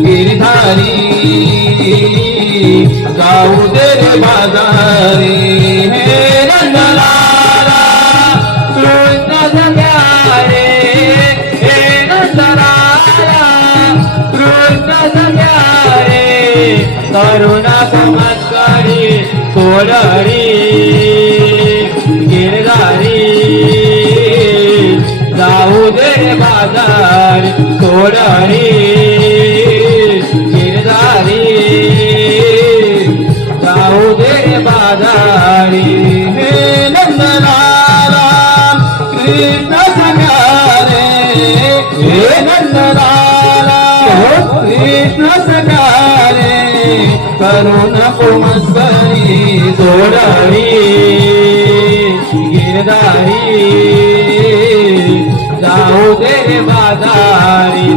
गिरधारी जाऊ दे रे बाजारी हे नंदलाला कृष्ण सग्या हे नंदलाला कृष्ण सग्या करुणा चमत्कारी कोडरी बाजार कोडरी गिरदारी जाऊ दे बाजारी हे नंदलाला कृष्ण सगारे हे नंदलाला कृष्ण सगारे करुण कुमस्करी बाजारी